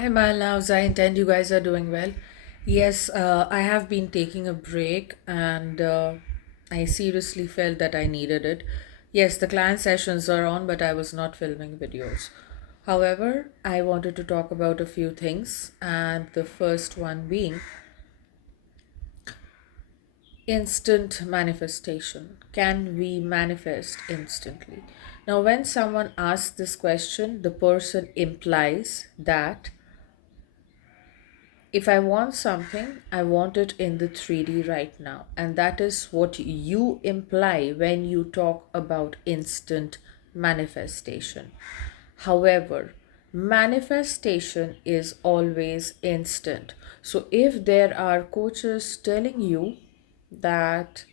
Hi, my loves. I intend you guys are doing well. Yes, I have been taking a break and I seriously felt that I needed it. Yes, the client sessions are on, but I was not filming videos. However, I wanted to talk about a few things, and the first one being instant manifestation. Can we manifest instantly? Now, when someone asks this question, the person implies that if I want something, I want it in the 3D right now. And that is what you imply when you talk about instant manifestation. However, manifestation is always instant. So if there are coaches telling you that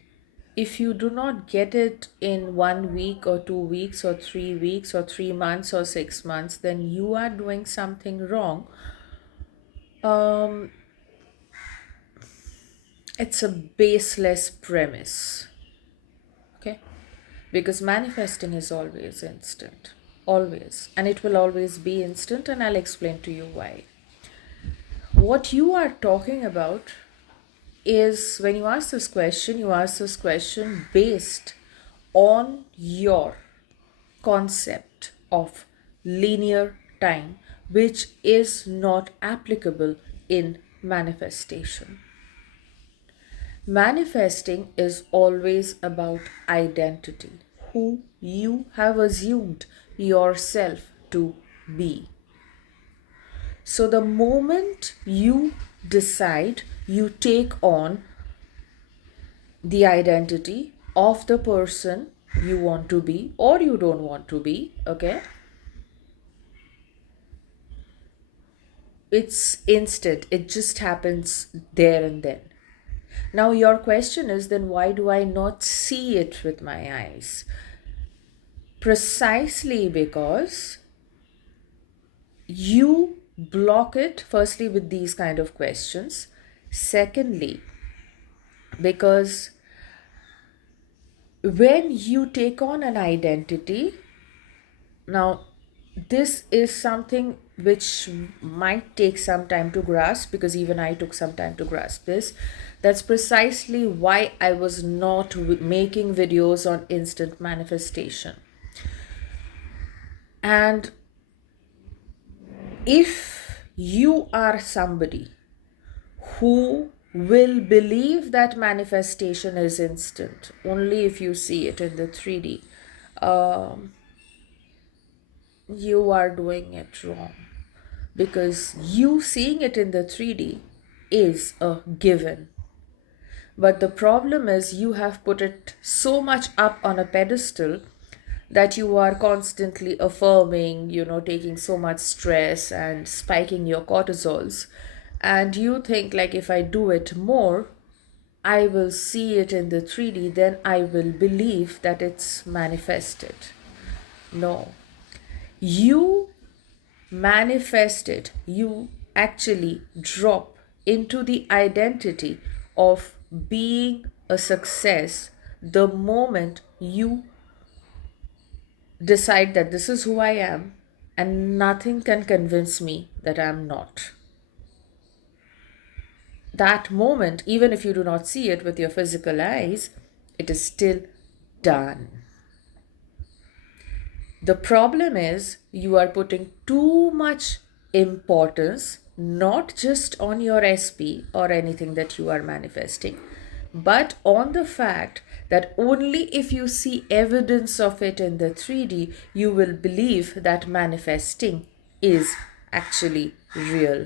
if you do not get it in 1 week or 2 weeks or 3 weeks or 3 months or 6 months, then you are doing something wrong. Um, it's a baseless premise, okay? Because manifesting is always instant, always, and it will always be instant, and I'll explain to you why. What you are talking about is when you ask this question based on your concept of linear time, which is not applicable in manifestation. Manifesting is always about identity, who you have assumed yourself to be. So, the moment you decide, you take on the identity of the person you want to be or you don't want to be, okay? It's instant, it just happens there and then. Now, your question is then why do I not see it with my eyes? Precisely because you block it, firstly, with these kind of questions. Secondly, because when you take on an identity, now this is something which might take some time to grasp because even I took some time to grasp this. That's precisely why I was not making videos on instant manifestation. And if you are somebody who will believe that manifestation is instant only if you see it in the 3D, um, you are doing it wrong because you seeing it in the 3D is a given. But the problem is you have put it so much up on a pedestal that you are constantly affirming, taking so much stress and spiking your cortisols. And you think, like, if I do it more, I will see it in the 3D, then I will believe that it's manifested. No. You manifest it, you actually drop into the identity of being a success the moment you decide that this is who I am and nothing can convince me that I'm not. That moment, even if you do not see it with your physical eyes, it is still done. The problem is you are putting too much importance not just on your SP or anything that you are manifesting, but on the fact that only if you see evidence of it in the 3D, you will believe that manifesting is actually real.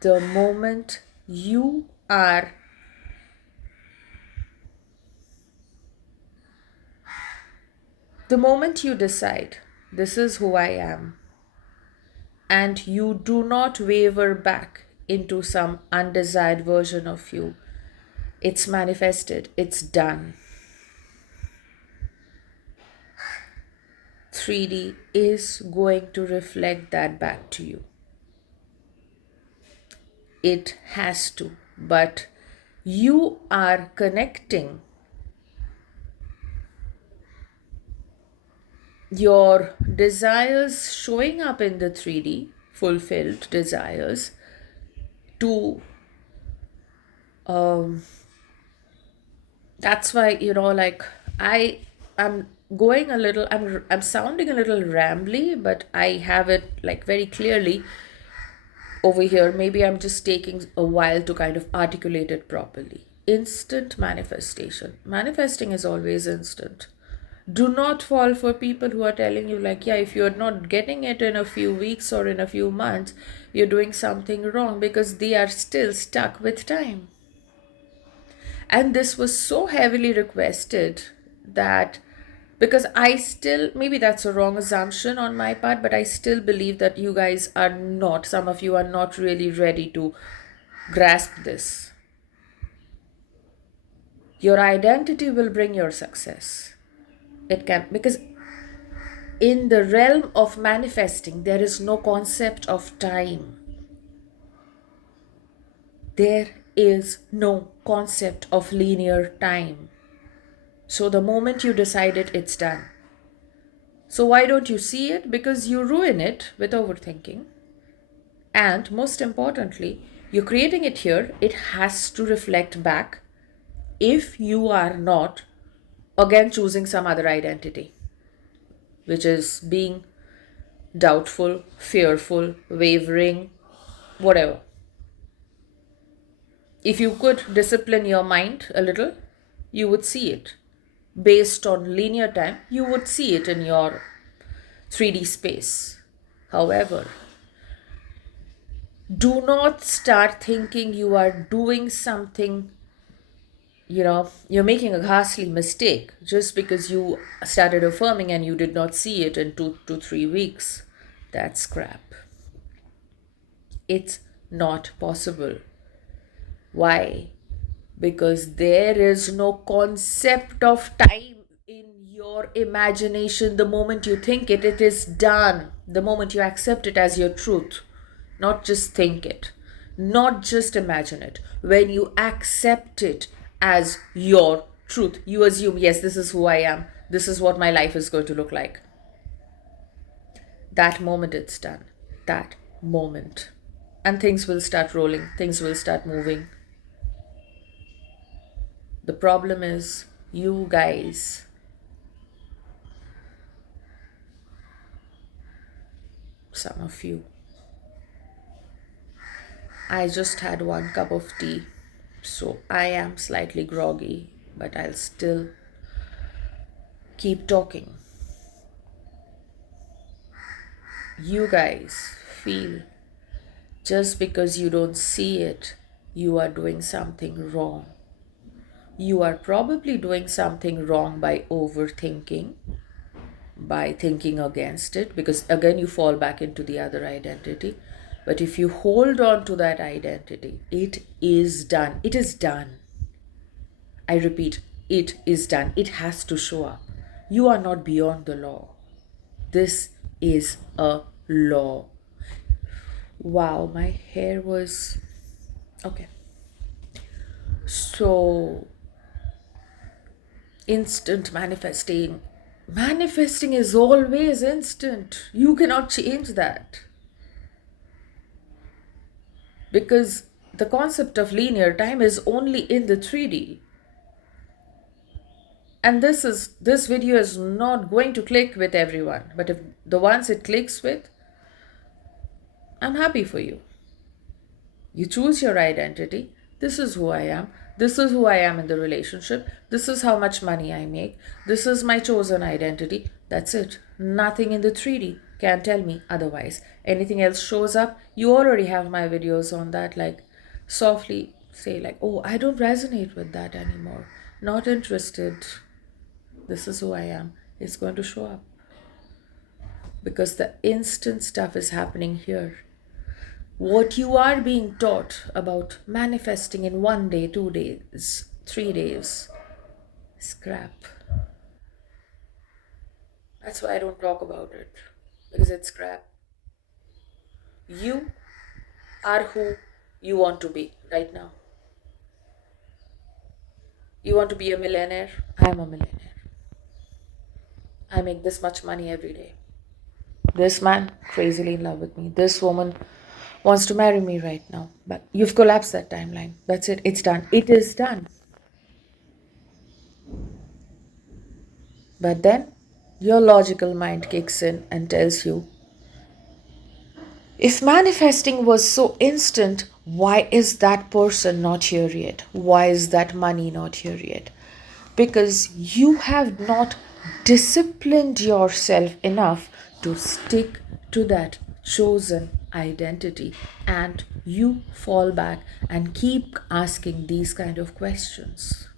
The moment you are the moment you decide this is who I am and you do not waver back into some undesired version of you, it's manifested, it's done. 3D is going to reflect that back to you. It has to, but you are connecting your desires showing up in the 3D, fulfilled desires, to um, that's why, like, I'm going a little, I'm sounding a little rambly, but I have it like very clearly over here. Maybe I'm just taking a while to kind of articulate it properly. Instant manifestation. Manifesting is always instant. Do not fall for people who are telling you, like, yeah, if you're not getting it in a few weeks or in a few months, you're doing something wrong, because they are still stuck with time. And this was so heavily requested that, because I still, maybe that's a wrong assumption on my part, but I still believe that you guys are not, some of you are not really ready to grasp this. Your identity will bring your success. It can, because in the realm of manifesting, there is no concept of time. There is no concept of linear time. So the moment you decide it, it's done. So why don't you see it? Because you ruin it with overthinking. And most importantly, you're creating it here. It has to reflect back if you are not, again, choosing some other identity, which is being doubtful, fearful, wavering, whatever. If you could discipline your mind a little, you would see it. Based on linear time, you would see it in your 3D space. However, do not start thinking you are doing something, you're making a ghastly mistake just because you started affirming and you did not see it in 2 to 3 weeks. That's crap. It's not possible. Why? Because there is no concept of time in your imagination. The moment you think it, it is done. The moment you accept it as your truth, not just think it, not just imagine it. When you accept it as your truth, you assume, yes, this is who I am, this is what my life is going to look like. That moment it's done. That moment. And things will start rolling, things will start moving. The problem is, you guys, some of you. I just had 1 cup of tea, so I am slightly groggy, but I'll still keep talking. You guys feel just because you don't see it, you are doing something wrong. You are probably doing something wrong by overthinking, by thinking against it, because again you fall back into the other identity. But if you hold on to that identity, it is done. It is done. I repeat, it is done. It has to show up. You are not beyond the law. This is a law. Wow, my hair was okay. So, instant manifesting is always instant. You cannot change that, because the concept of linear time is only in the 3D. And this video is not going to click with everyone, but if the ones it clicks with, I'm happy for you. You choose your identity. This is who I am. This is who I am in the relationship. This is how much money I make. This is my chosen identity. That's it. Nothing in the 3D can tell me otherwise. Anything else shows up, you already have my videos on that. Like, softly say, like, oh, I don't resonate with that anymore. Not interested. This is who I am. It's going to show up. Because the instant stuff is happening here. What you are being taught about manifesting in 1 day, 2 days, 3 days, scrap. That's why I don't talk about it. Because it's crap. You are who you want to be right now. You want to be a millionaire? I am a millionaire. I make this much money every day. This man crazily in love with me. This woman wants to marry me right now. But you've collapsed that timeline. That's it. It's done. It is done. But then your logical mind kicks in and tells you, if manifesting was so instant, why is that person not here yet? Why is that money not here yet? Because you have not disciplined yourself enough to stick to that chosen identity, and you fall back and keep asking these kind of questions.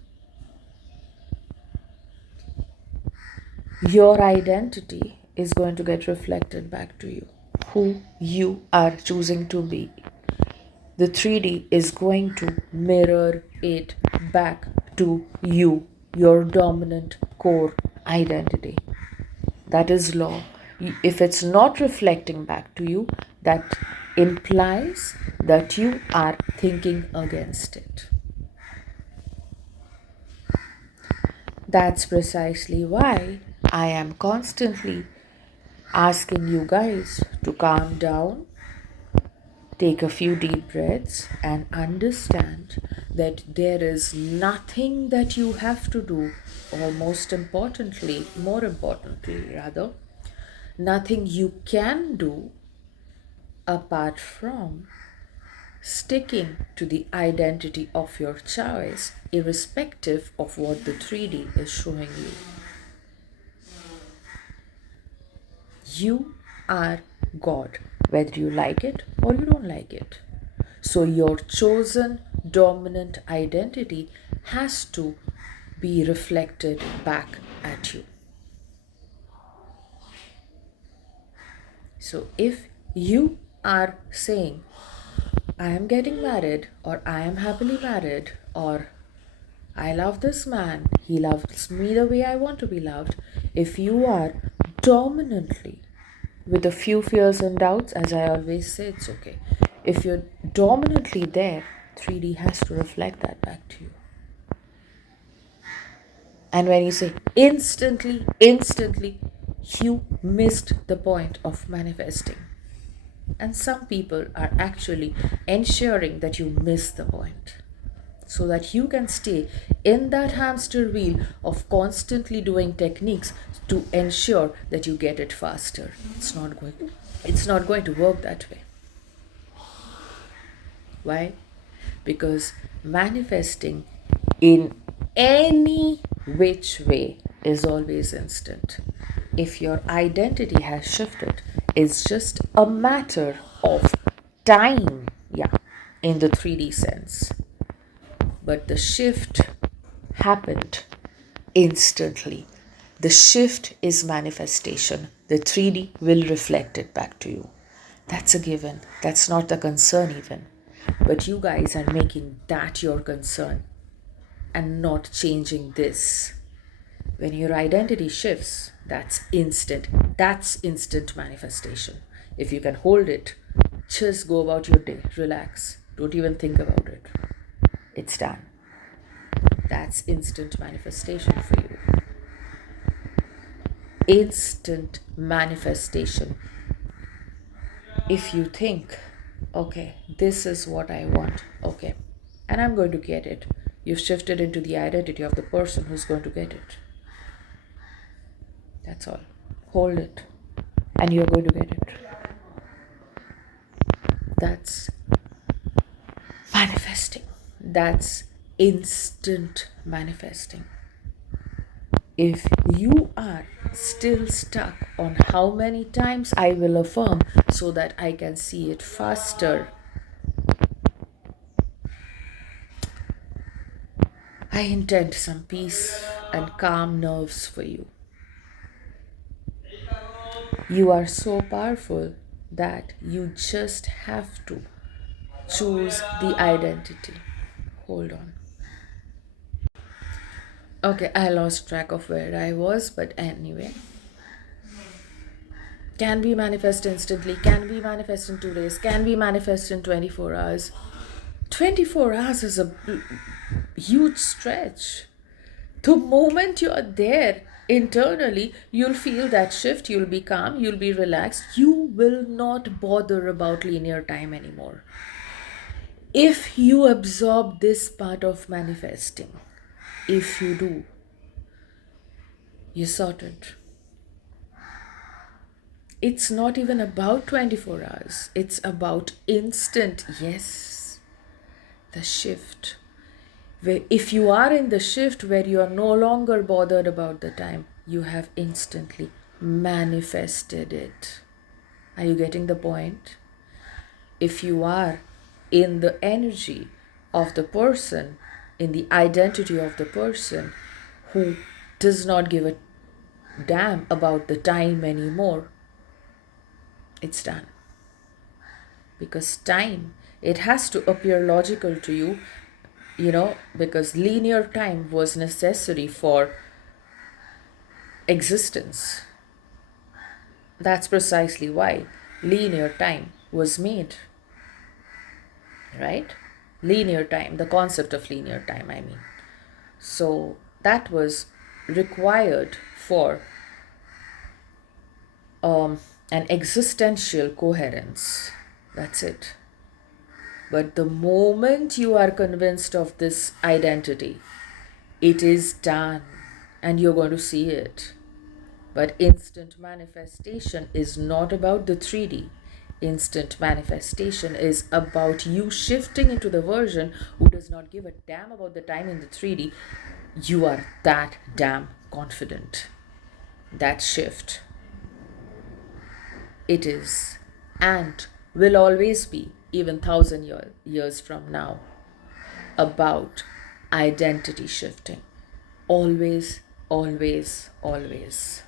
Your identity is going to get reflected back to you. Who you are choosing to be, the 3D is going to mirror it back to you, your dominant core identity. That is law. If it's not reflecting back to you, that implies that you are thinking against it. That's precisely why I am constantly asking you guys to calm down, take a few deep breaths, and understand that there is nothing that you have to do, or more importantly, rather, nothing you can do apart from sticking to the identity of your choice, irrespective of what the 3D is showing you. You are God, whether you like it or you don't like it. So, your chosen dominant identity has to be reflected back at you. So, if you are saying, I am getting married, or I am happily married, or I love this man, he loves me the way I want to be loved, if you are dominantly, with a few fears and doubts, as I always say, it's okay. If you're dominantly there, 3D has to reflect that back to you. And when you say instantly, you missed the point of manifesting. And some people are actually ensuring that you miss the point, so that you can stay in that hamster wheel of constantly doing techniques to ensure that you get it faster. It's not going to work that way. Why? Because manifesting in any which way is always instant. If your identity has shifted, it's just a matter of time, in the 3D sense. But the shift happened instantly. The shift is manifestation. The 3D will reflect it back to you. That's a given. That's not the concern, even. But you guys are making that your concern and not changing this. When your identity shifts, that's instant. That's instant manifestation. If you can hold it, just go about your day. Relax. Don't even think about it. It's done. That's instant manifestation for you. Instant manifestation. If you think, okay, this is what I want, okay, and I'm going to get it, you've shifted into the identity of the person who's going to get it. That's all. Hold it, and you're going to get it. That's manifesting. That's instant manifesting. If you are still stuck on how many times I will affirm so that I can see it faster, I intend some peace and calm nerves for you. You are so powerful that you just have to choose the identity. Hold on. Okay, I lost track of where I was, but anyway. Can we manifest instantly? Can we manifest in 2 days? Can we manifest in 24 hours? 24 hours is a huge stretch. The moment you're there internally, you'll feel that shift, you'll be calm, you'll be relaxed, you will not bother about linear time anymore. If you absorb this part of manifesting, if you do, you're sorted. It's not even about 24 hours, it's about instant, yes, the shift. Where if you are in the shift where you are no longer bothered about the time, you have instantly manifested it. Are you getting the point? If you are in the energy of the person, in the identity of the person who does not give a damn about the time anymore, it's done. Because time, it has to appear logical to you, because linear time was necessary for existence. That's precisely why linear time was made, right? Linear time, the concept of linear time, I mean. So that was required for an existential coherence. That's it. But the moment you are convinced of this identity, it is done and you're going to see it. But instant manifestation is not about the 3D. Instant manifestation is about you shifting into the version who does not give a damn about the time in the 3D. You are that damn confident. That shift. It is and will always be, even 1,000 years from now, about identity shifting. Always, always, always.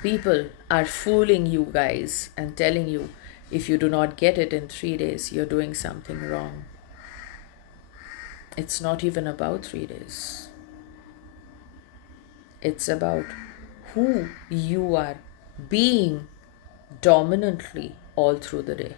People are fooling you guys and telling you if you do not get it in 3 days, you're doing something wrong. It's not even about 3 days. It's about who you are being dominantly all through the day,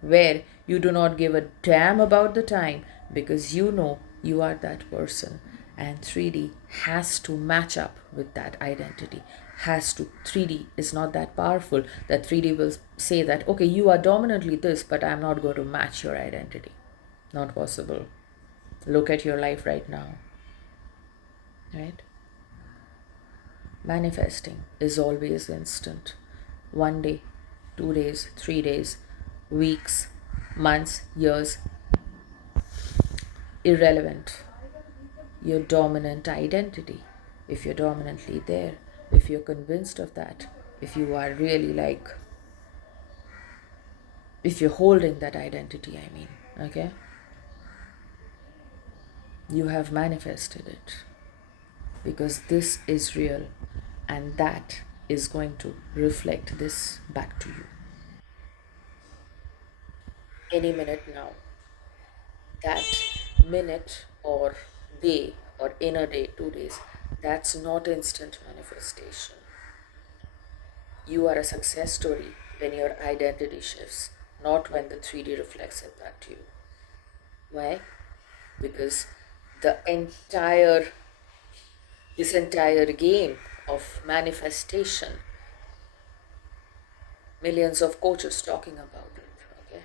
where you do not give a damn about the time because you know you are that person, and 3D has to match up with that identity. 3D is not that powerful that 3D will say that, okay, you are dominantly this, but I'm not going to match your identity. Not possible. Look at your life right now, right? Manifesting is always instant. 1 day, 2 days, 3 days, weeks, months, years, irrelevant. Your dominant identity, if you're dominantly there, if you're convinced of that, if you are really if you're holding that identity, I mean, okay, you have manifested it, because this is real and that is going to reflect this back to you any minute now. That minute or day or in a day, 2 days, that's not instant manifestation. You are a success story when your identity shifts, not when the 3D reflects it back to you. Why? Because the this entire game of manifestation, millions of coaches talking about it, okay,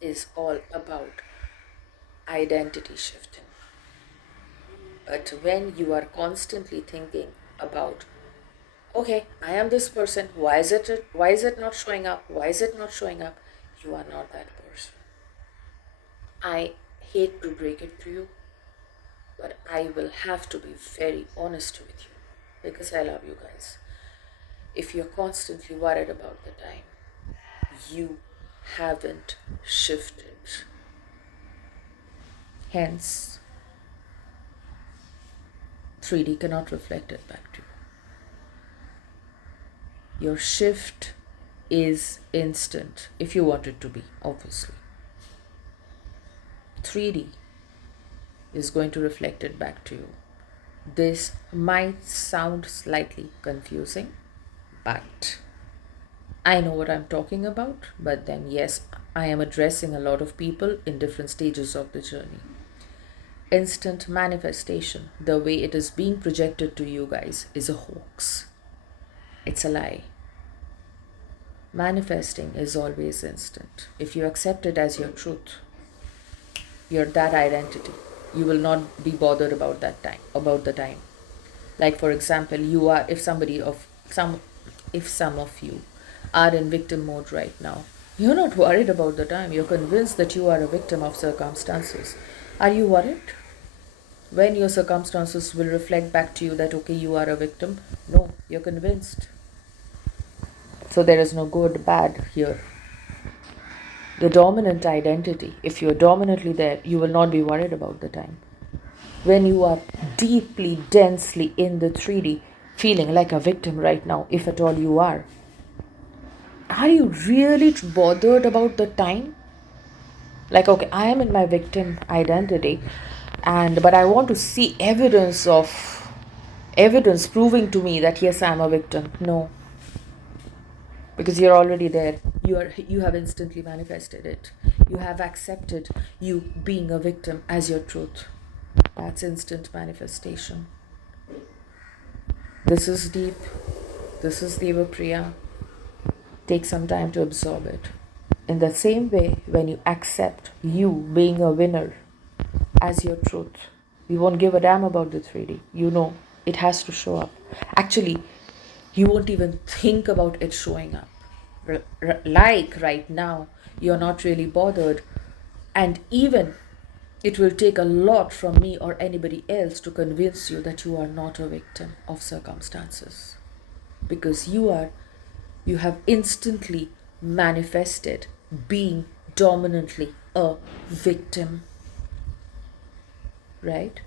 is all about identity shifting. But when you are constantly thinking about, okay, I am this person, why is it not showing up? Why is it not showing up? You are not that person. I hate to break it to you, but I will have to be very honest with you because I love you guys. If you're constantly worried about the time, you haven't shifted. Hence, 3D cannot reflect it back to you. Your shift is instant if you want it to be, obviously. 3D is going to reflect it back to you. This might sound slightly confusing, but I know what I'm talking about. But then, yes, I am addressing a lot of people in different stages of the journey. instant manifestation, the way it is being projected to you guys, is a hoax. It's a lie. Manifesting is always instant. If you accept it as your truth, you're that identity. You will not be bothered about the time. Like for example, you are if some of you are in victim mode right now, you're not worried about the time. You're convinced that you are a victim of circumstances. Are you worried when your circumstances will reflect back to you that okay, you are a victim? No, you're convinced. So there is no good, bad here. The dominant identity, if you're dominantly there, you will not be worried about the time. When you are deeply, densely in the 3D, feeling like a victim right now, if at all you are you really bothered about the time? Like, okay, I am in my victim identity, but I want to see evidence proving to me that yes, I am a victim. No, because you're already there. You have instantly manifested it. You have accepted you being a victim as your truth. That's instant manifestation. This is deep. This is Devapriya. Take some time to absorb it. In the same way, when you accept you being a winner as your truth, you won't give a damn about the 3D. You know it has to show up. Actually, you won't even think about it showing up. Like right now, you're not really bothered, and even it will take a lot from me or anybody else to convince you that you are not a victim of circumstances, because you have instantly manifested being dominantly a victim, right?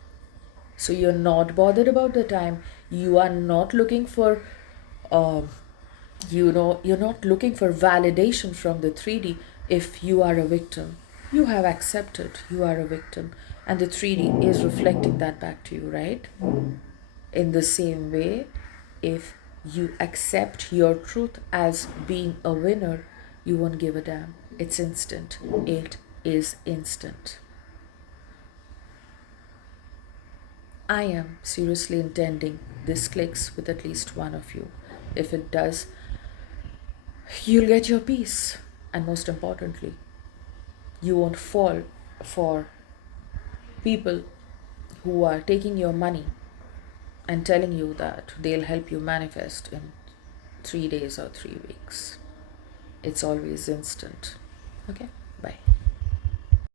So you're not bothered about the time. You are not looking for um, you're not looking for validation from the 3D. If you are a victim, you have accepted you are a victim, and the 3D is reflecting that back to you, right? In the same way, if you accept your truth as being a winner, you won't give a damn. It's instant. It is instant. I am seriously intending this clicks with at least one of you. If it does, you'll get your peace. And most importantly, you won't fall for people who are taking your money and telling you that they'll help you manifest in 3 days or 3 weeks. It's always instant. Okay?